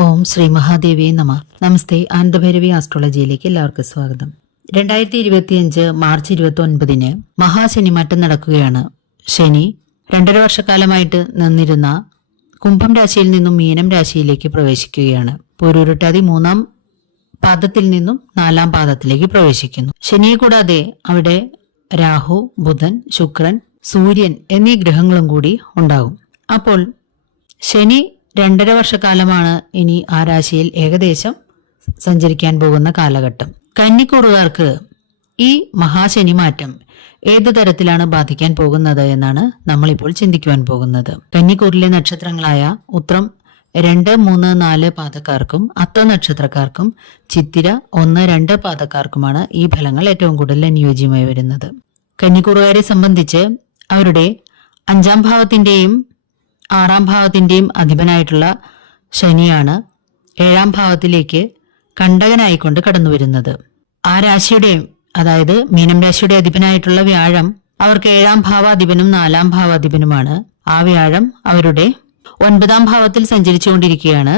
ഓം ശ്രീ മഹാദേവി നമ. നമസ്തേ ആനന്ദഭൈരവി ആസ്ട്രോളജിയിലേക്ക് എല്ലാവർക്കും സ്വാഗതം. രണ്ടായിരത്തി ഇരുപത്തിയഞ്ച് മാർച്ച് ഇരുപത്തി ഒൻപതിന് മഹാശനിമാറ്റം നടക്കുകയാണ്. ശനി രണ്ടര വർഷക്കാലമായിട്ട് നിന്നിരുന്ന കുംഭം രാശിയിൽ നിന്നും മീനം രാശിയിലേക്ക് പ്രവേശിക്കുകയാണ്. പൊരുരുട്ടാതി മൂന്നാം പാദത്തിൽ നിന്നും നാലാം പാദത്തിലേക്ക് പ്രവേശിക്കുന്നു. ശനിയെ കൂടാതെ അവിടെ രാഹു ബുധൻ ശുക്രൻ സൂര്യൻ എന്നീ ഗ്രഹങ്ങളും കൂടി ഉണ്ടാകും. അപ്പോൾ ശനി രണ്ടര വർഷക്കാലമാണ് ഇനി ആ രാശിയിൽ ഏകദേശം സഞ്ചരിക്കാൻ പോകുന്ന കാലഘട്ടം. കന്നിക്കൂറുകാർക്ക് ഈ മഹാശനി മാറ്റം ഏതു തരത്തിലാണ് ബാധിക്കാൻ പോകുന്നത് എന്നാണ് നമ്മളിപ്പോൾ ചിന്തിക്കുവാൻ പോകുന്നത്. കന്നിക്കൂറിലെ നക്ഷത്രങ്ങളായ ഉത്രം രണ്ട് മൂന്ന് നാല് പാതക്കാർക്കും അത്ത നക്ഷത്രക്കാർക്കും ചിത്തിര ഒന്ന് രണ്ട് പാതക്കാർക്കുമാണ് ഈ ഫലങ്ങൾ ഏറ്റവും കൂടുതൽ അനുയോജ്യമായി വരുന്നത്. കന്നിക്കൂറുകാരെ സംബന്ധിച്ച് അവരുടെ അഞ്ചാം ഭാവത്തിന്റെയും ആറാം ഭാവത്തിന്റെയും അധിപനായിട്ടുള്ള ശനിയാണ് ഏഴാം ഭാവത്തിലേക്ക് കണ്ടകനായിക്കൊണ്ട് കടന്നു വരുന്നത് ആ രാശിയുടെയും അതായത് മീനം രാശിയുടെ അധിപനായിട്ടുള്ള വ്യാഴം അവർക്ക് ഏഴാം ഭാവാധിപനും നാലാം ഭാവാധിപനുമാണ്. ആ വ്യാഴം അവരുടെ ഒൻപതാം ഭാവത്തിൽ സഞ്ചരിച്ചുകൊണ്ടിരിക്കുകയാണ്.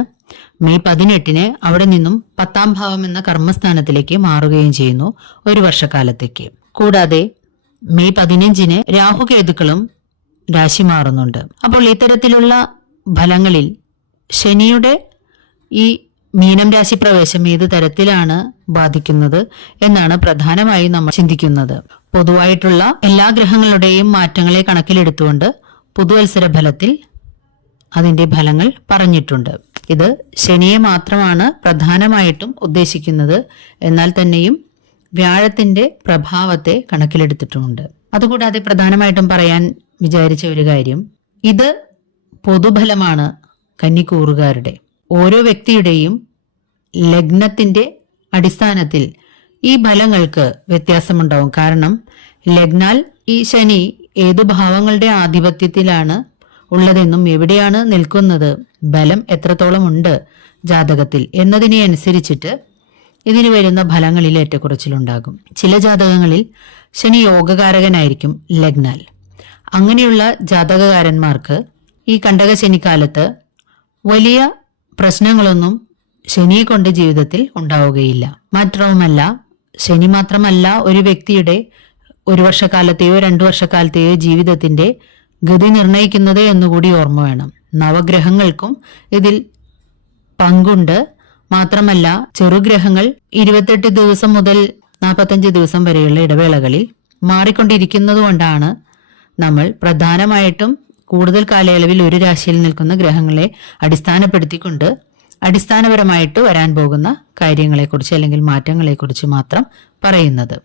മെയ് പതിനെട്ടിന് അവിടെ നിന്നും പത്താം ഭാവം എന്ന കർമ്മസ്ഥാനത്തിലേക്ക് മാറുകയും ചെയ്യുന്നു ഒരു വർഷക്കാലത്തേക്ക്. കൂടാതെ മെയ് പതിനഞ്ചിന് രാഹുകേതുക്കളും രാശി മാറുന്നുണ്ട്. അപ്പോൾ ഇത്തരത്തിലുള്ള ഫലങ്ങളിൽ ശനിയുടെ ഈ മീനം രാശി പ്രവേശം ഏത് തരത്തിലാണ് ബാധിക്കുന്നത് എന്നാണ് പ്രധാനമായും നമ്മൾ ചിന്തിക്കുന്നത്. പൊതുവായിട്ടുള്ള എല്ലാ ഗ്രഹങ്ങളുടെയും മാറ്റങ്ങളെ കണക്കിലെടുത്തുകൊണ്ട് പുതുവത്സര ഫലത്തിൽ അതിന്റെ ഫലങ്ങൾ പറഞ്ഞിട്ടുണ്ട്. ഇത് ശനിയെ മാത്രമാണ് പ്രധാനമായിട്ടും ഉദ്ദേശിക്കുന്നത്. എന്നാൽ തന്നെയും വ്യാഴത്തിന്റെ പ്രഭാവത്തെ കണക്കിലെടുത്തിട്ടുമുണ്ട്. അതുകൂടാതെ പ്രധാനമായിട്ടും പറയാൻ വിചാരിച്ച ഒരു കാര്യം. ഇത് പൊതുഫലമാണ് കന്നിക്കൂറുകാരുടെ. ഓരോ വ്യക്തിയുടെയും ലഗ്നത്തിന്റെ അടിസ്ഥാനത്തിൽ ഈ ഫലങ്ങൾക്ക് വ്യത്യാസമുണ്ടാവും. കാരണം ലഗ്നാൽ ഈ ശനി ഏതു ഭാവങ്ങളുടെ ആധിപത്യത്തിലാണ് ഉള്ളതെന്നും എവിടെയാണ് നിൽക്കുന്നത് ബലം എത്രത്തോളം ഉണ്ട് ജാതകത്തിൽ എന്നതിനെ അനുസരിച്ചിട്ട് ഇതിന് വരുന്ന ഫലങ്ങളിൽ ഏറ്റക്കുറച്ചിലുണ്ടാകും. ചില ജാതകങ്ങളിൽ ശനി യോഗകാരകനായിരിക്കും ലഗ്നാൽ. അങ്ങനെയുള്ള ജാതകകാരന്മാർക്ക് ഈ കണ്ടക ശനിക്കാലത്ത് വലിയ പ്രശ്നങ്ങളൊന്നും ശനിയെ കൊണ്ട് ജീവിതത്തിൽ ഉണ്ടാവുകയില്ല. മാത്രവുമല്ല ശനി മാത്രമല്ല ഒരു വ്യക്തിയുടെ ഒരു വർഷക്കാലത്തെയോ രണ്ടു വർഷക്കാലത്തെയോ ജീവിതത്തിന്റെ ഗതി നിർണയിക്കുന്നത് എന്നുകൂടി ഓർമ്മ വേണം. നവഗ്രഹങ്ങൾക്കും ഇതിൽ പങ്കുണ്ട്. മാത്രമല്ല ചെറുഗ്രഹങ്ങൾ ഇരുപത്തെട്ട് ദിവസം മുതൽ നാൽപ്പത്തഞ്ച് ദിവസം വരെയുള്ള ഇടവേളകളിൽ മാറിക്കൊണ്ടിരിക്കുന്നതുകൊണ്ടാണ് നമ്മൾ പ്രധാനമായിട്ടും കൂടുതൽ കാലയളവിൽ ഒരു രാശിയിൽ നിൽക്കുന്ന ഗ്രഹങ്ങളെ അടിസ്ഥാനപ്പെടുത്തിക്കൊണ്ട് അടിസ്ഥാനപരമായിട്ട് വരാൻ പോകുന്ന കാര്യങ്ങളെക്കുറിച്ച് അല്ലെങ്കിൽ മാറ്റങ്ങളെക്കുറിച്ച് മാത്രം പറയുന്നത്.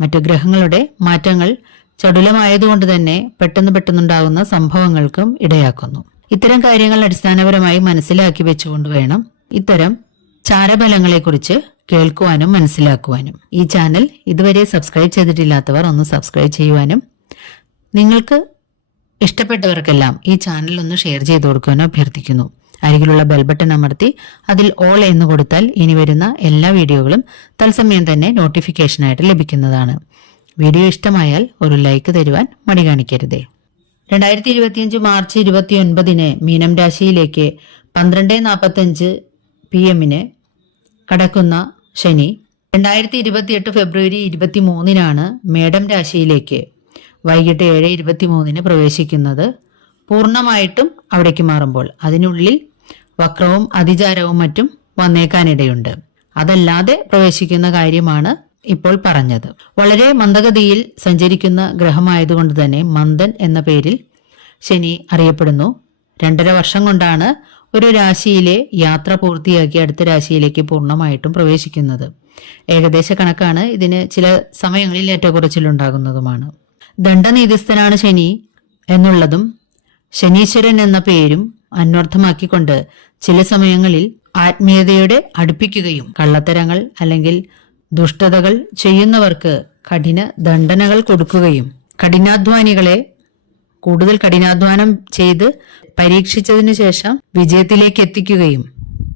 മറ്റു ഗ്രഹങ്ങളുടെ മാറ്റങ്ങൾ ചടുലമായതുകൊണ്ട് തന്നെ പെട്ടെന്ന് പെട്ടെന്നുണ്ടാകുന്ന സംഭവങ്ങൾക്കും ഇടയാക്കുന്നു. ഇത്തരം കാര്യങ്ങൾ അടിസ്ഥാനപരമായി മനസ്സിലാക്കി വെച്ചുകൊണ്ട് വേണം ഇത്തരം ചാരഫലങ്ങളെക്കുറിച്ച് കേൾക്കുവാനും മനസ്സിലാക്കുവാനും. ഈ ചാനൽ ഇതുവരെ സബ്സ്ക്രൈബ് ചെയ്തിട്ടില്ലാത്തവർ ഒന്ന് സബ്സ്ക്രൈബ് ചെയ്യുവാനും നിങ്ങൾക്ക് ഇഷ്ടപ്പെട്ടവർക്കെല്ലാം ഈ ചാനൽ ഒന്ന് ഷെയർ ചെയ്ത് കൊടുക്കുവാനോ അഭ്യർത്ഥിക്കുന്നു. അരികിലുള്ള ബെൽബട്ടൺ അമർത്തി അതിൽ ഓൾ എന്ന് കൊടുത്താൽ ഇനി വരുന്ന എല്ലാ വീഡിയോകളും തത്സമയം തന്നെ നോട്ടിഫിക്കേഷനായിട്ട് ലഭിക്കുന്നതാണ്. വീഡിയോ ഇഷ്ടമായാൽ ഒരു ലൈക്ക് തരുവാൻ മടി കാണിക്കരുതേ. രണ്ടായിരത്തി ഇരുപത്തിയഞ്ച് മാർച്ച് ഇരുപത്തി ഒൻപതിന് മീനം രാശിയിലേക്ക് പന്ത്രണ്ട് നാൽപ്പത്തഞ്ച് പി എമ്മിന് കടക്കുന്ന ശനി രണ്ടായിരത്തി ഇരുപത്തിയെട്ട് ഫെബ്രുവരി ഇരുപത്തി മൂന്നിനാണ് മേഡം രാശിയിലേക്ക് വൈകിട്ട് ഏഴ് ഇരുപത്തി മൂന്നിന് പ്രവേശിക്കുന്നത് പൂർണമായിട്ടും അവിടേക്ക് മാറുമ്പോൾ. അതിനുള്ളിൽ വക്രവും അതിചാരവും മറ്റും വന്നേക്കാനിടയുണ്ട്. അതല്ലാതെ പ്രവേശിക്കുന്ന കാര്യമാണ് ഇപ്പോൾ പറഞ്ഞത്. വളരെ മന്ദഗതിയിൽ സഞ്ചരിക്കുന്ന ഗ്രഹമായതുകൊണ്ട് തന്നെ മന്ദൻ എന്ന പേരിൽ ശനി അറിയപ്പെടുന്നു. രണ്ടര വർഷം കൊണ്ടാണ് ഒരു രാശിയിലെ യാത്ര പൂർത്തിയാക്കി അടുത്ത രാശിയിലേക്ക് പൂർണമായിട്ടും പ്രവേശിക്കുന്നത്. ഏകദേശ കണക്കാണ് ഇതിന് ചില സമയങ്ങളിൽ ഏറ്റക്കുറച്ചിലുണ്ടാകുന്നതുമാണ്. ദണ്ഡനീതിസ്ഥനാണ് ശനി എന്നുള്ളതും ശനീശ്വരൻ എന്ന പേരും അന്വർത്ഥമാക്കിക്കൊണ്ട് ചില സമയങ്ങളിൽ ആത്മീയതയുടെ അടുപ്പിക്കുകയും കള്ളത്തരങ്ങൾ അല്ലെങ്കിൽ ദുഷ്ടതകൾ ചെയ്യുന്നവർക്ക് കഠിന ദണ്ഡനകൾ കൊടുക്കുകയും കഠിനാധ്വാനികളെ കൂടുതൽ കഠിനാധ്വാനം ചെയ്ത് പരീക്ഷിച്ചതിനു ശേഷം വിജയത്തിലേക്ക് എത്തിക്കുകയും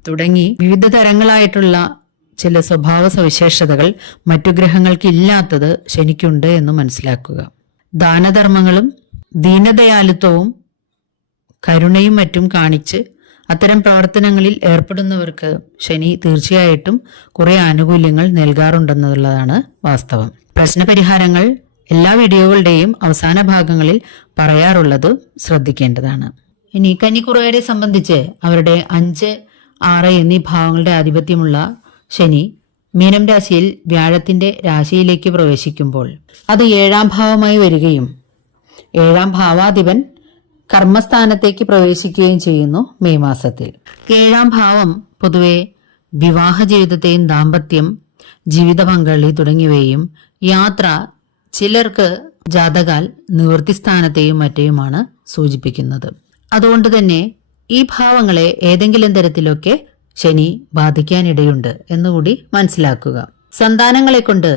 തുടങ്ങി വിവിധ തരങ്ങളായിട്ടുള്ള ചില സ്വഭാവ സവിശേഷതകൾ മറ്റു ഗ്രഹങ്ങൾക്ക് ഇല്ലാത്തത് ശനിക്കുണ്ട് എന്ന് മനസ്സിലാക്കുക. ദാനധർമ്മങ്ങളും ദീനദയാലുത്വവും കരുണയും മറ്റും കാണിച്ച് അത്തരം പ്രവർത്തനങ്ങളിൽ ഏർപ്പെടുന്നവർക്ക് ശനി തീർച്ചയായിട്ടും കുറെ ആനുകൂല്യങ്ങൾ നൽകാറുണ്ടെന്നുള്ളതാണ് വാസ്തവം. പ്രശ്നപരിഹാരങ്ങൾ എല്ലാ വീഡിയോകളുടെയും അവസാന ഭാഗങ്ങളിൽ പറയാറുള്ളത് ശ്രദ്ധിക്കേണ്ടതാണ്. ഇനി കന്നിക്കുറയരെ സംബന്ധിച്ച് അവരുടെ അഞ്ച് ആറ് എന്നീ ഭാവങ്ങളുടെ ആധിപത്യമുള്ള ശനി മീനം രാശിയിൽ വ്യാഴത്തിന്റെ രാശിയിലേക്ക് പ്രവേശിക്കുമ്പോൾ അത് ഏഴാം ഭാവമായി വരികയും ഏഴാം ഭാവാധിപൻ കർമ്മസ്ഥാനത്തേക്ക് പ്രവേശിക്കുകയും ചെയ്യുന്നു മെയ് മാസത്തിൽ. ഏഴാം ഭാവം പൊതുവെ വിവാഹ ജീവിതത്തെയും ദാമ്പത്യം ജീവിത പങ്കാളി തുടങ്ങിയവയും യാത്ര ചിലർക്ക് ജാതകാൽ നിവൃത്തി സ്ഥാനത്തെയും മറ്റേയുമാണ് സൂചിപ്പിക്കുന്നത്. അതുകൊണ്ട് തന്നെ ഈ ഭാവങ്ങളെ ഏതെങ്കിലും തരത്തിലൊക്കെ ശനി ബാധിക്കാനിടയുണ്ട് എന്നുകൂടി മനസ്സിലാക്കുക. സന്താനങ്ങളെ കൊണ്ട്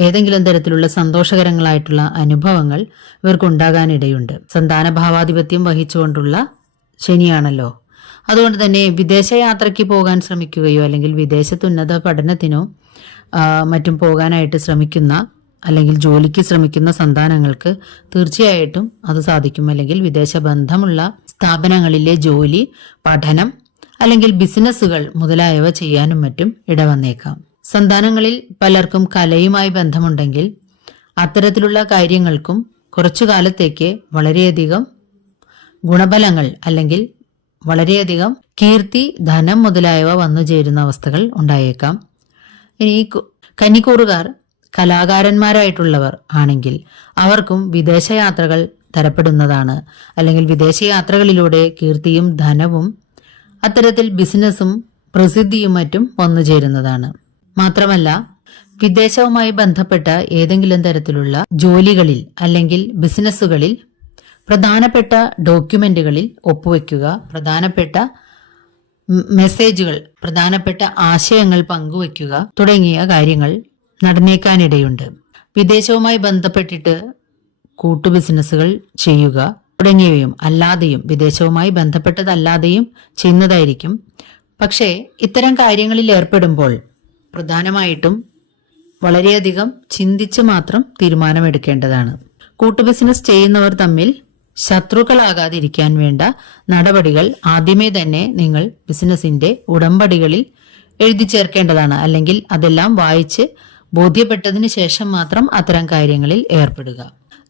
ഏതെങ്കിലും തരത്തിലുള്ള സന്തോഷകരങ്ങളായിട്ടുള്ള അനുഭവങ്ങൾ ഇവർക്കുണ്ടാകാനിടയുണ്ട്. സന്താന ഭാവാധിപത്യം വഹിച്ചുകൊണ്ടുള്ള ശനിയാണല്ലോ. അതുകൊണ്ട് തന്നെ വിദേശയാത്രയ്ക്ക് പോകാൻ ശ്രമിക്കുകയോ അല്ലെങ്കിൽ വിദേശത്ത് ഉന്നത പഠനത്തിനോ മറ്റും പോകാനായിട്ട് ശ്രമിക്കുന്ന അല്ലെങ്കിൽ ജോലിക്ക് ശ്രമിക്കുന്ന സന്താനങ്ങൾക്ക് തീർച്ചയായിട്ടും അത് സാധിക്കും. അല്ലെങ്കിൽ വിദേശ ബന്ധമുള്ള സ്ഥാപനങ്ങളിലെ ജോലി പഠനം അല്ലെങ്കിൽ ബിസിനസ്സുകൾ മുതലായവ ചെയ്യാനും മറ്റും ഇടവന്നേക്കാം. സന്താനങ്ങളിൽ പലർക്കും കലയുമായി ബന്ധമുണ്ടെങ്കിൽ അത്തരത്തിലുള്ള കാര്യങ്ങൾക്കും കുറച്ചു കാലത്തേക്ക് വളരെയധികം ഗുണഫലങ്ങൾ അല്ലെങ്കിൽ വളരെയധികം കീർത്തി ധനം മുതലായവ വന്നു ചേരുന്ന അവസ്ഥകൾ ഉണ്ടായേക്കാം. ഇനി കന്നിക്കൂറുകാർ കലാകാരന്മാരായിട്ടുള്ളവർ ആണെങ്കിൽ അവർക്കും വിദേശയാത്രകൾ തരപ്പെടുന്നതാണ്. അല്ലെങ്കിൽ വിദേശയാത്രകളിലൂടെ കീർത്തിയും ധനവും അത്തരത്തിൽ ബിസിനസ്സും പ്രസിദ്ധിയും മറ്റും വന്നു ചേരുന്നതാണ്. മാത്രമല്ല വിദേശവുമായി ബന്ധപ്പെട്ട ഏതെങ്കിലും തരത്തിലുള്ള ജോലികളിൽ അല്ലെങ്കിൽ ബിസിനസ്സുകളിൽ പ്രധാനപ്പെട്ട ഡോക്യുമെന്റുകളിൽ ഒപ്പുവെക്കുക പ്രധാനപ്പെട്ട മെസ്സേജുകൾ പ്രധാനപ്പെട്ട ആശയങ്ങൾ പങ്കുവെക്കുക തുടങ്ങിയ കാര്യങ്ങൾ നടന്നേക്കാനിടയുണ്ട്. വിദേശവുമായി ബന്ധപ്പെട്ടിട്ട് കൂട്ടു ബിസിനസ്സുകൾ ചെയ്യുക തുടങ്ങിയവയും അല്ലാതെയും വിദേശവുമായി ബന്ധപ്പെട്ടതല്ലാതെയും ചെയ്യുന്നതായിരിക്കും. പക്ഷേ ഇത്തരം കാര്യങ്ങളിൽ ഏർപ്പെടുമ്പോൾ പ്രധാനമായിട്ടും വളരെയധികം ചിന്തിച്ച് മാത്രം തീരുമാനമെടുക്കേണ്ടതാണ്. കൂട്ടു ബിസിനസ് ചെയ്യുന്നവർ തമ്മിൽ ശത്രുക്കളാകാതിരിക്കാൻ വേണ്ട നടപടികൾ ആദ്യമേ തന്നെ നിങ്ങൾ ബിസിനസിന്റെ ഉടമ്പടികളിൽ എഴുതി ചേർക്കേണ്ടതാണ്. അല്ലെങ്കിൽ അതെല്ലാം വായിച്ച് ബോധ്യപ്പെട്ടതിന് ശേഷം മാത്രം അത്തരം കാര്യങ്ങളിൽ ഏർപ്പെടുക.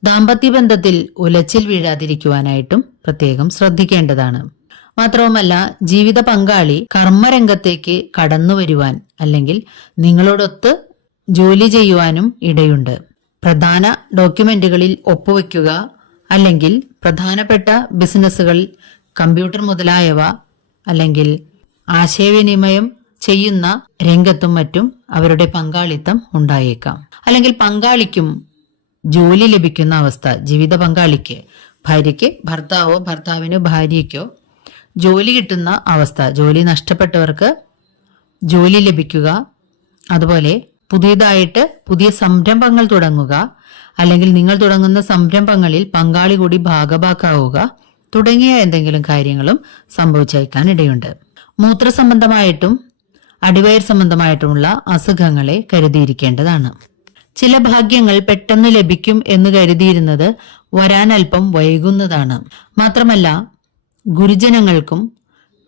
ദാമ്പത്യ ബന്ധത്തിൽ ഉലച്ചിൽ വീഴാതിരിക്കുവാനായിട്ടും പ്രത്യേകം ശ്രദ്ധിക്കേണ്ടതാണ്. മാത്രവുമല്ല ജീവിത പങ്കാളി കർമ്മരംഗത്തേക്ക് കടന്നു വരുവാൻ അല്ലെങ്കിൽ നിങ്ങളോടൊത്ത് ജോലി ചെയ്യുവാനും ഇടയുണ്ട്. പ്രധാന ഡോക്യുമെന്റുകളിൽ ഒപ്പുവെക്കുക അല്ലെങ്കിൽ പ്രധാനപ്പെട്ട ബിസിനസ്സുകൾ കമ്പ്യൂട്ടർ മുതലായവ അല്ലെങ്കിൽ ആശയവിനിമയം ചെയ്യുന്ന രംഗത്തും മറ്റും അവരുടെ പങ്കാളിത്തം ഉണ്ടായേക്കാം. അല്ലെങ്കിൽ പങ്കാളിക്കും ജോലി ലഭിക്കുന്ന അവസ്ഥ ജീവിത പങ്കാളിക്ക് ഭാര്യയ്ക്ക് ഭർത്താവോ ഭർത്താവിന് ഭാര്യയ്ക്കോ ജോലി കിട്ടുന്ന അവസ്ഥ ജോലി നഷ്ടപ്പെട്ടവർക്ക് ജോലി ലഭിക്കുക അതുപോലെ പുതിയതായിട്ട് പുതിയ സംരംഭങ്ങൾ തുടങ്ങുക അല്ലെങ്കിൽ നിങ്ങൾ തുടങ്ങുന്ന സംരംഭങ്ങളിൽ പങ്കാളി കൂടി ഭാഗഭാക്കാവുക തുടങ്ങിയ എന്തെങ്കിലും കാര്യങ്ങളും സംഭവിച്ചേക്കാൻ ഇടയുണ്ട് മൂത്ര സംബന്ധമായിട്ടും അടിവയർ സംബന്ധമായിട്ടുമുള്ള അസുഖങ്ങളെ കരുതിയിരിക്കേണ്ടതാണ്. ചില ഭാഗ്യങ്ങൾ പെട്ടെന്ന് ലഭിക്കും എന്ന് കരുതിയിരുന്നത് വരാൻ അല്പം വൈകുന്നതാണ്. മാത്രമല്ല ഗുരുജനങ്ങൾക്കും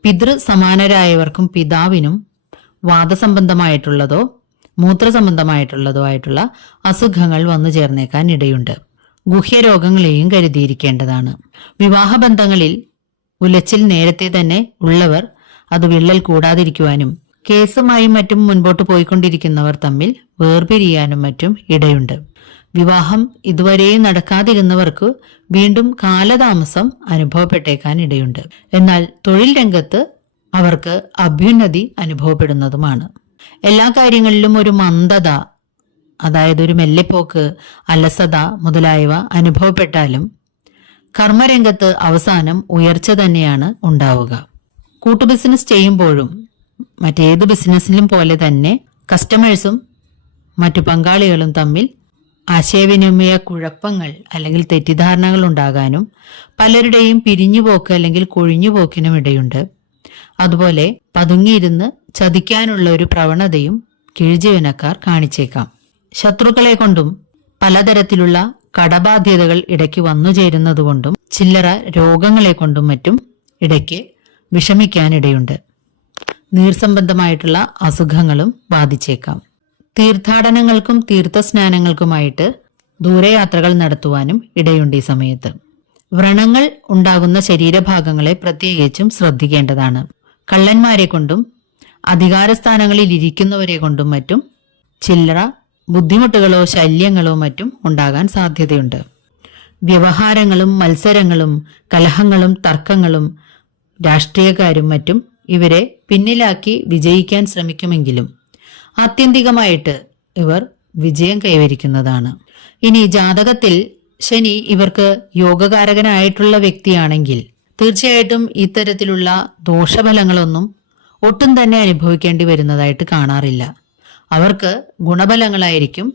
പിതൃ സമാനരായവർക്കും പിതാവിനും വാദസംബന്ധമായിട്ടുള്ളതോ മൂത്രസംബന്ധമായിട്ടുള്ളതോ ആയിട്ടുള്ള അസുഖങ്ങൾ വന്നു ചേർന്നേക്കാൻ ഇടയുണ്ട്. ഗുഹ്യരോഗങ്ങളെയും കരുതിയിരിക്കേണ്ടതാണ്. വിവാഹബന്ധങ്ങളിൽ ഉലച്ചിൽ നേരത്തെ തന്നെ ഉള്ളവർ അത് വിള്ളൽ കൂടാതിരിക്കുവാനും കേസുമായും മറ്റും മുൻപോട്ട് പോയിക്കൊണ്ടിരിക്കുന്നവർ തമ്മിൽ വേർപിരിയാനും മറ്റും ഇടയുണ്ട്. വിവാഹം ഇതുവരെ നടക്കാതിരുന്നവർക്ക് വീണ്ടും കാലതാമസം അനുഭവപ്പെട്ടേക്കാൻ ഇടയുണ്ട്. എന്നാൽ തൊഴിൽ രംഗത്ത് അവർക്ക് അഭ്യുന്നതി അനുഭവപ്പെടുന്നതുമാണ്. എല്ലാ കാര്യങ്ങളിലും ഒരു മന്ദത അതായത് ഒരു മെല്ലെപ്പോക്ക് അലസത മുതലായവ അനുഭവപ്പെട്ടാലും കർമ്മരംഗത്ത് അവസാനം ഉയർച്ച തന്നെയാണ് ഉണ്ടാവുക. കൂട്ടുബിസിനസ് ചെയ്യുമ്പോഴും മറ്റേത് ബിസിനസ്സിലും പോലെ തന്നെ കസ്റ്റമേഴ്സും മറ്റു പങ്കാളികളും തമ്മിൽ ആശയവിനിമയ കുഴപ്പങ്ങൾ അല്ലെങ്കിൽ തെറ്റിദ്ധാരണകൾ ഉണ്ടാകാനും പലരുടെയും പിരിഞ്ഞുപോക്ക് അല്ലെങ്കിൽ കൊഴിഞ്ഞുപോക്കിനും ഇടയുണ്ട്. അതുപോലെ പതുങ്ങിയിരുന്ന് ചതിക്കാനുള്ള ഒരു പ്രവണതയും കീഴ്ജീവനക്കാർ കാണിച്ചേക്കാം. ശത്രുക്കളെ കൊണ്ടും പലതരത്തിലുള്ള കടബാധ്യതകൾ ഇടയ്ക്ക് വന്നു ചേരുന്നതുകൊണ്ടും ചില്ലറ രോഗങ്ങളെ കൊണ്ടും മറ്റും ഇടയ്ക്ക് വിഷമിക്കാനിടയുണ്ട്. നീർസംബന്ധമായിട്ടുള്ള അസുഖങ്ങളും ബാധിച്ചേക്കാം. തീർത്ഥാടനങ്ങൾക്കും തീർത്ഥസ്നാനങ്ങൾക്കുമായിട്ട് ദൂരയാത്രകൾ നടത്തുവാനും ഇടയുണ്ട് ഈ സമയത്ത്. വ്രണങ്ങൾ ഉണ്ടാകുന്ന ശരീരഭാഗങ്ങളെ പ്രത്യേകിച്ചും ശ്രദ്ധിക്കേണ്ടതാണ്. കള്ളന്മാരെ കൊണ്ടും അധികാരസ്ഥാനങ്ങളിൽ ഇരിക്കുന്നവരെ കൊണ്ടും മറ്റും ചില്ലറ ബുദ്ധിമുട്ടുകളോ ശല്യങ്ങളോ മറ്റും ഉണ്ടാകാൻ സാധ്യതയുണ്ട്. വ്യവഹാരങ്ങളും മത്സരങ്ങളും കലഹങ്ങളും തർക്കങ്ങളും രാഷ്ട്രീയക്കാരും മറ്റും ഇവരെ പിന്നിലാക്കി വിജയിക്കാൻ ശ്രമിക്കുമെങ്കിലും ആത്യന്തികമായിട്ട് ഇവർ വിജയം കൈവരിക്കുന്നതാണ്. ഇനി ജാതകത്തിൽ ശനി ഇവർക്ക് യോഗകാരകനായിട്ടുള്ള വ്യക്തിയാണെങ്കിൽ തീർച്ചയായിട്ടും ഇത്തരത്തിലുള്ള ദോഷഫലങ്ങളൊന്നും ഒട്ടും തന്നെ അനുഭവിക്കേണ്ടി വരുന്നതായിട്ട് കാണാറില്ല. അവർക്ക് ഗുണഫലങ്ങളായിരിക്കും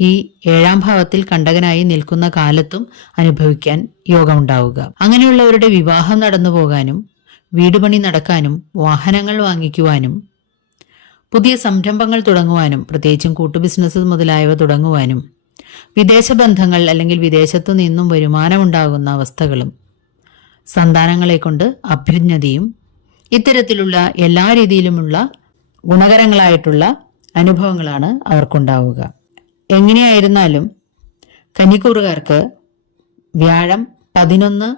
ഈ ഏഴാം ഭാവത്തിൽ കണ്ടകനായി നിൽക്കുന്ന കാലത്തും അനുഭവിക്കാൻ യോഗമുണ്ടാവുക. അങ്ങനെയുള്ളവരുടെ വിവാഹം നടന്നു പോകാനും വീടുപണി നടക്കാനും വാഹനങ്ങൾ വാങ്ങിക്കുവാനും പുതിയ സംരംഭങ്ങൾ തുടങ്ങുവാനും പ്രത്യേകിച്ചും കൂട്ടു ബിസിനസ് മുതലായവ തുടങ്ങുവാനും വിദേശ ബന്ധങ്ങൾ അല്ലെങ്കിൽ വിദേശത്തു നിന്നും വരുമാനമുണ്ടാകുന്ന അവസ്ഥകളും സന്താനങ്ങളെ കൊണ്ട് അഭ്യുന്നതിയും ഇത്തരത്തിലുള്ള എല്ലാ രീതിയിലുമുള്ള ഗുണകരങ്ങളായിട്ടുള്ള അനുഭവങ്ങളാണ് അവർക്കുണ്ടാവുക. എങ്ങനെയായിരുന്നാലും കന്നിക്കൂറുകാർക്ക് വ്യാഴം പതിനൊന്ന്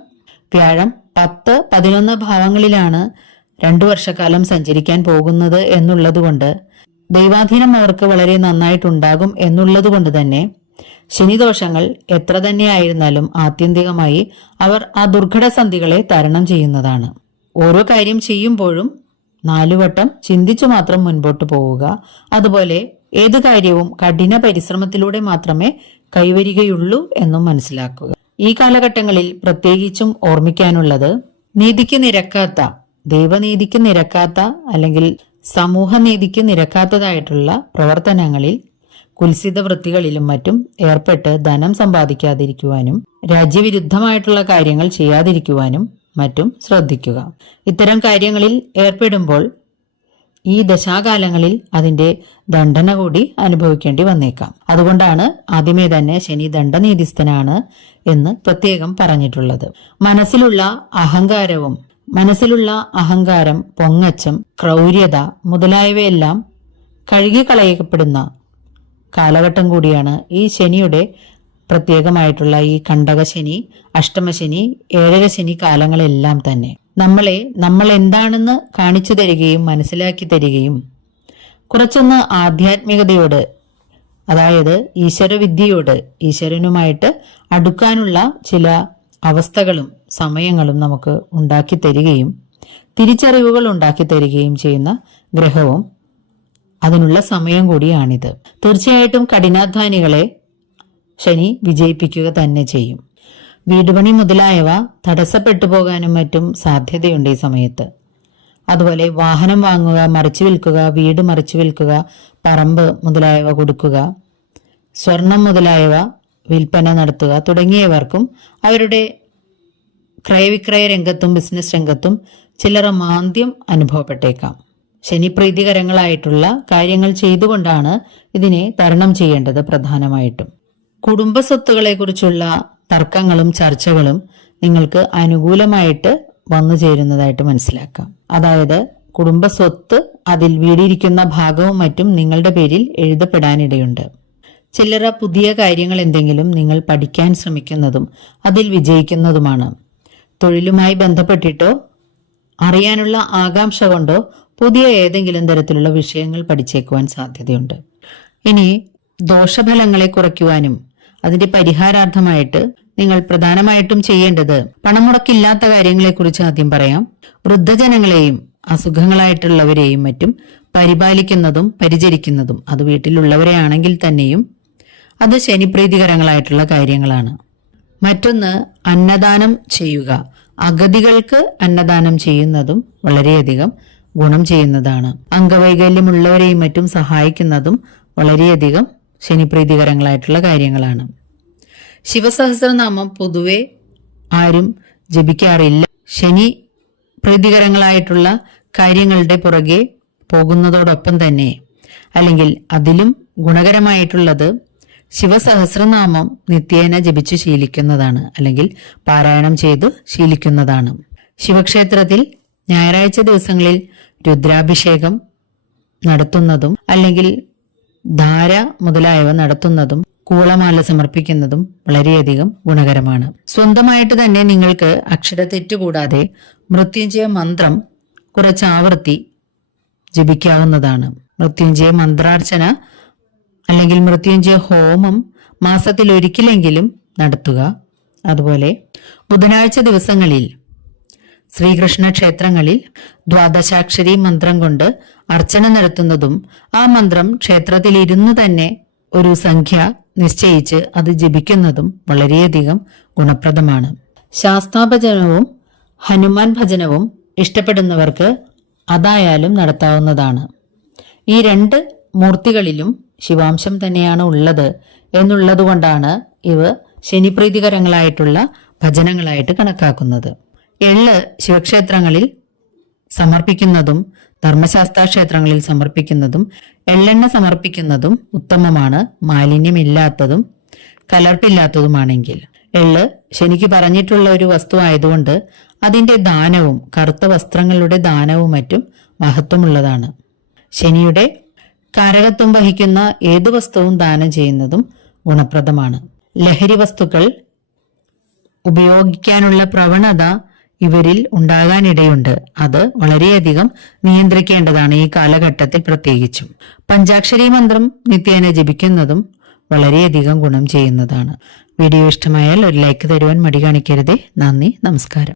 വ്യാഴം പത്ത് പതിനൊന്ന് ഭാവങ്ങളിലാണ് രണ്ടു വർഷക്കാലം സഞ്ചരിക്കാൻ പോകുന്നത് എന്നുള്ളതുകൊണ്ട് ദൈവാധീനം അവർക്ക് വളരെ നന്നായിട്ടുണ്ടാകും എന്നുള്ളതുകൊണ്ട് തന്നെ ശനിദോഷങ്ങൾ എത്ര തന്നെയായിരുന്നാലും ആത്യന്തികമായി അവർ ആ ദുർഘടസന്ധികളെ തരണം ചെയ്യുന്നതാണ്. ഓരോ കാര്യം ചെയ്യുമ്പോഴും നാലുവട്ടം ചിന്തിച്ചു മാത്രം മുൻപോട്ട് പോവുക. അതുപോലെ ഏത് കാര്യവും കഠിന പരിശ്രമത്തിലൂടെ മാത്രമേ കൈവരികയുള്ളൂ എന്നും മനസ്സിലാക്കുക. ഈ കാലഘട്ടങ്ങളിൽ പ്രത്യേകിച്ചും ഓർമ്മിക്കാനുള്ളത് നീതിക്ക് നിരക്കാത്ത ദൈവനീതിക്ക് നിരക്കാത്ത അല്ലെങ്കിൽ സമൂഹനീതിക്ക് നിരക്കാത്തതായിട്ടുള്ള പ്രവർത്തനങ്ങളിൽ കുൽസിത വൃത്തികളിലും മറ്റും ഏർപ്പെട്ട് ധനം സമ്പാദിക്കാതിരിക്കുവാനും രാജ്യവിരുദ്ധമായിട്ടുള്ള കാര്യങ്ങൾ ചെയ്യാതിരിക്കുവാനും മറ്റും ശ്രദ്ധിക്കുക. ഇത്തരം കാര്യങ്ങളിൽ ഏർപ്പെടുമ്പോൾ ഈ ദശാകാലങ്ങളിൽ അതിന്റെ ദണ്ഡന കൂടി അനുഭവിക്കേണ്ടി വന്നേക്കാം. അതുകൊണ്ടാണ് ആദ്യമേ തന്നെ ശനി ദണ്ഡനീതിസ്ഥനാണ് എന്ന് പ്രത്യേകം പറഞ്ഞിട്ടുള്ളത്. മനസ്സിലുള്ള അഹങ്കാരവും മനസ്സിലുള്ള അഹങ്കാരം പൊങ്ങച്ചം ക്രൗര്യത മുതലായവയെല്ലാം കഴുകിക്കളയപ്പെടുന്ന കാലഘട്ടം കൂടിയാണ് ഈ ശനിയുടെ പ്രത്യേകമായിട്ടുള്ള ഈ കണ്ടകശനി അഷ്ടമശനി ഏഴര ശനി കാലങ്ങളെല്ലാം തന്നെ. നമ്മളെ നമ്മൾ എന്താണെന്ന് കാണിച്ചു തരികയും മനസ്സിലാക്കി തരികയും. കുറച്ചൊന്ന് ആധ്യാത്മികതയോട് അതായത് ഈശ്വരവിദ്യയോട് ഈശ്വരനുമായിട്ട് അടുക്കാനുള്ള ചില അവസ്ഥകളും സമയങ്ങളും നമുക്ക് ഉണ്ടാക്കി തരികയും തിരിച്ചറിവുകൾ ഉണ്ടാക്കി തരികയും ചെയ്യുന്ന ഗ്രഹവും അതിനുള്ള സമയം കൂടിയാണിത്. തീർച്ചയായിട്ടും കഠിനാധ്വാനികളെ ശനി വിജയിപ്പിക്കുക തന്നെ ചെയ്യും. വീടുപണി മുതലായവ തടസ്സപ്പെട്ടു പോകാനും മറ്റും സാധ്യതയുണ്ട് ഈ സമയത്ത്. അതുപോലെ വാഹനം വാങ്ങുക മറിച്ചു വിൽക്കുക വീട് മറിച്ചു വിൽക്കുക പറമ്പ് മുതലായവ കൊടുക്കുക സ്വർണം മുതലായവ വിൽപ്പന നടത്തുക തുടങ്ങിയവർക്കും അവരുടെ ക്രയവിക്രയ രംഗത്തും ബിസിനസ് രംഗത്തും ചിലർ മാന്ദ്യം അനുഭവപ്പെട്ടേക്കാം. ശനിപ്രീതികരങ്ങളായിട്ടുള്ള കാര്യങ്ങൾ ചെയ്തുകൊണ്ടാണ് ഇതിനെ തരണം ചെയ്യേണ്ടത് പ്രധാനമായിട്ടും. കുടുംബ സ്വത്തുകളെക്കുറിച്ചുള്ള തർക്കങ്ങളും ചർച്ചകളും നിങ്ങൾക്ക് അനുകൂലമായിട്ട് വന്നു ചേരുന്നതായിട്ട് മനസ്സിലാക്കാം. അതായത് കുടുംബ സ്വത്ത് അതിൽ വീടിയിരിക്കുന്ന ഭാഗവും മറ്റും നിങ്ങളുടെ പേരിൽ എഴുതപ്പെടാനിടയുണ്ട്. ചില്ലറ പുതിയ കാര്യങ്ങൾ എന്തെങ്കിലും നിങ്ങൾ പഠിക്കാൻ ശ്രമിക്കുന്നതും അതിൽ വിജയിക്കുന്നതുമാണ്. തൊഴിലുമായി ബന്ധപ്പെട്ടിട്ടോ അറിയാനുള്ള ആകാംക്ഷ കൊണ്ടോ പുതിയ ഏതെങ്കിലും തരത്തിലുള്ള വിഷയങ്ങൾ പഠിച്ചേക്കുവാൻ സാധ്യതയുണ്ട്. ഇനി ദോഷഫലങ്ങളെ കുറയ്ക്കുവാനും അതിന്റെ പരിഹാരാർത്ഥമായിട്ട് നിങ്ങൾ പ്രധാനമായിട്ടും ചെയ്യേണ്ടത് പണമുടക്കില്ലാത്ത കാര്യങ്ങളെക്കുറിച്ച് ആദ്യം പറയാം. വൃദ്ധജനങ്ങളെയും അസുഖങ്ങളായിട്ടുള്ളവരെയും മറ്റും പരിപാലിക്കുന്നതും പരിചരിക്കുന്നതും അത് വീട്ടിലുള്ളവരെയാണെങ്കിൽ തന്നെയും അത് ശനിപ്രീതികരങ്ങളായിട്ടുള്ള കാര്യങ്ങളാണ്. മറ്റൊന്ന് അന്നദാനം ചെയ്യുക. അഗതികൾക്ക് അന്നദാനം ചെയ്യുന്നതും വളരെയധികം ഗുണം ചെയ്യുന്നതാണ്. അംഗവൈകല്യമുള്ളവരെയും മറ്റും സഹായിക്കുന്നതും വളരെയധികം ശനിപ്രീതികരങ്ങളായിട്ടുള്ള കാര്യങ്ങളാണ്. ശിവസഹസ്രനാമം പൊതുവെ ആരും ജപിക്കാറില്ല. ശനി പ്രീതികരങ്ങളായിട്ടുള്ള കാര്യങ്ങളുടെ പുറകെ പോകുന്നതോടൊപ്പം തന്നെ അല്ലെങ്കിൽ അതിലും ഗുണകരമായിട്ടുള്ളത് ശിവസഹസ്രനാമം നിത്യേന ജപിച്ച് ശീലിക്കുന്നതാണ് അല്ലെങ്കിൽ പാരായണം ചെയ്ത് ശീലിക്കുന്നതാണ്. ശിവക്ഷേത്രത്തിൽ ഞായറാഴ്ച ദിവസങ്ങളിൽ രുദ്രാഭിഷേകം നടത്തുന്നതും അല്ലെങ്കിൽ ധാര മുതലായവ നടത്തുന്നതും കൂളമാല സമർപ്പിക്കുന്നതും വളരെയധികം ഗുണകരമാണ്. സ്വന്തമായിട്ട് തന്നെ നിങ്ങൾക്ക് അക്ഷരത്തെറ്റ് കൂടാതെ മൃത്യുഞ്ജയ മന്ത്രം കുറച്ച് ആവർത്തി ജപിക്കാവുന്നതാണ്. മൃത്യുഞ്ജയ മന്ത്രാർച്ചന അല്ലെങ്കിൽ മൃത്യുഞ്ജയ ഹോമം മാസത്തിൽ ഒരിക്കലെങ്കിലും നടത്തുക. അതുപോലെ ബുധനാഴ്ച ദിവസങ്ങളിൽ ശ്രീകൃഷ്ണ ക്ഷേത്രങ്ങളിൽ ദ്വാദശാക്ഷരി മന്ത്രം കൊണ്ട് അർച്ചന നടത്തുന്നതും ആ മന്ത്രം ക്ഷേത്രത്തിൽ ഇരുന്ന് തന്നെ ഒരു സംഖ്യ നിശ്ചയിച്ച് അത് ജപിക്കുന്നതും വളരെയധികം ഗുണപ്രദമാണ്. ശാസ്താഭജനവും ഹനുമാൻ ഭജനവും ഇഷ്ടപ്പെടുന്നവർക്ക് അതായാലും നടത്താവുന്നതാണ്. ഈ രണ്ട് മൂർത്തികളിലും ശിവാംശം തന്നെയാണ് ഉള്ളത് എന്നുള്ളതുകൊണ്ടാണ് ഇവ ശനിപ്രീതികരങ്ങളായിട്ടുള്ള ഭജനങ്ങളായിട്ട് കണക്കാക്കുന്നത്. എള്ള് ശിവക്ഷേത്രങ്ങളിൽ സമർപ്പിക്കുന്നതും ധർമ്മശാസ്ത്ര ക്ഷേത്രങ്ങളിൽ സമർപ്പിക്കുന്നതും എള്ളെണ്ണ സമർപ്പിക്കുന്നതും ഉത്തമമാണ്. മാലിന്യമില്ലാത്തതും കലർപ്പില്ലാത്തതുമാണെങ്കിൽ. എള്ള് ശനിക്ക് പറഞ്ഞിട്ടുള്ള ഒരു വസ്തു ആയതുകൊണ്ട് അതിന്റെ ദാനവും കറുത്ത വസ്ത്രങ്ങളുടെ ദാനവും മറ്റും മഹത്വമുള്ളതാണ്. ശനിയുടെ കാരകത്വം വഹിക്കുന്ന ഏതു വസ്തുവും ദാനം ചെയ്യുന്നതും ഗുണപ്രദമാണ്. ലഹരി വസ്തുക്കൾ ഉപയോഗിക്കാനുള്ള പ്രവണത ഇവരിൽ ഉണ്ടാകാനിടയുണ്ട്. അത് വളരെയധികം നിയന്ത്രിക്കേണ്ടതാണ് ഈ കാലഘട്ടത്തിൽ പ്രത്യേകിച്ചും. പഞ്ചാക്ഷരി മന്ത്രം നിത്യേന ജപിക്കുന്നതും വളരെയധികം ഗുണം ചെയ്യുന്നതാണ്. വീഡിയോ ഇഷ്ടമായാൽ ഒരു ലൈക്ക് തരുവാൻ മടി കാണിക്കരുതേ. നന്ദി നമസ്കാരം.